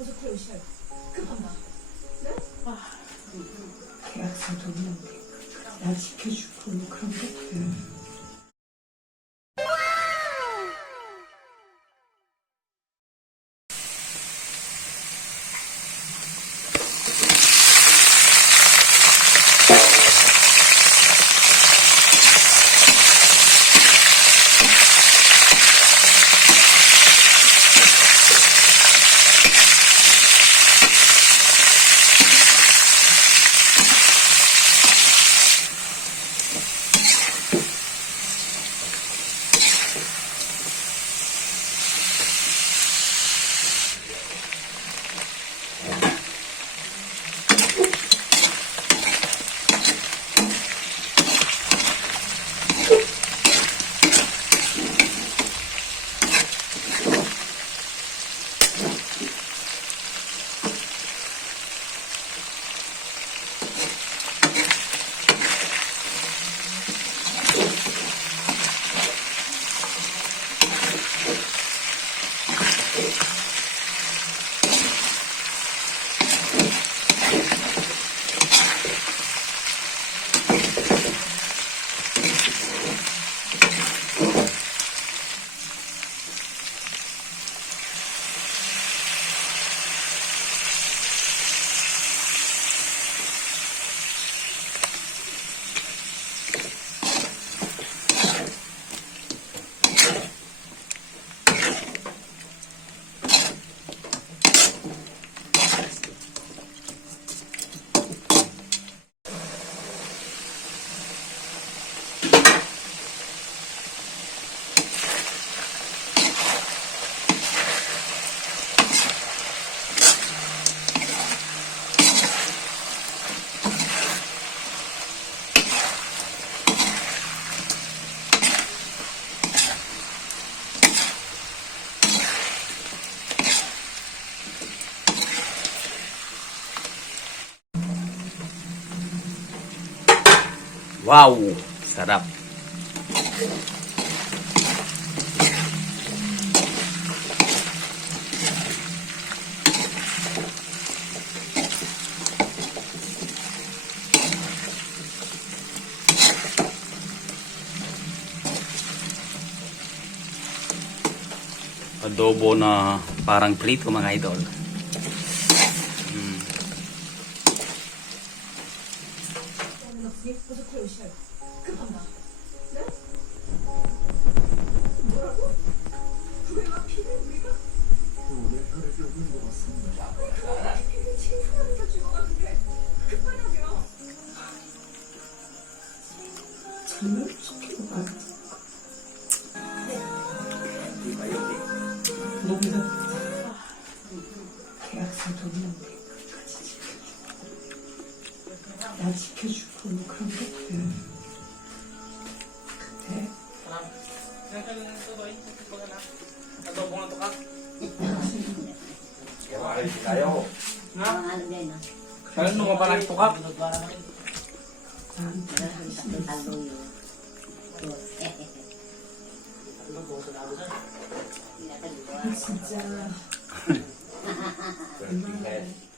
어서 태우셔요. 급합니다. 네? 계약서도 없는데 나 지켜주고 그런 것들. Wow, sarap. Adobo na parang prito mga idol. 어서 태우셔요. 급합니다. 네? 뭐라고? 구애와 피를 우리가? 뇌혈액이 오는 것 같습니다. 피를 침투하면서 죽어가는데 급하다며. 정말 시키고 가. 여기서 계약서도 없는데 같이 지켜주고 나 지켜주고 그런 것들. 네? Tayo. Kalian nung parang tukap. 나한테 하시는 진짜 Berarti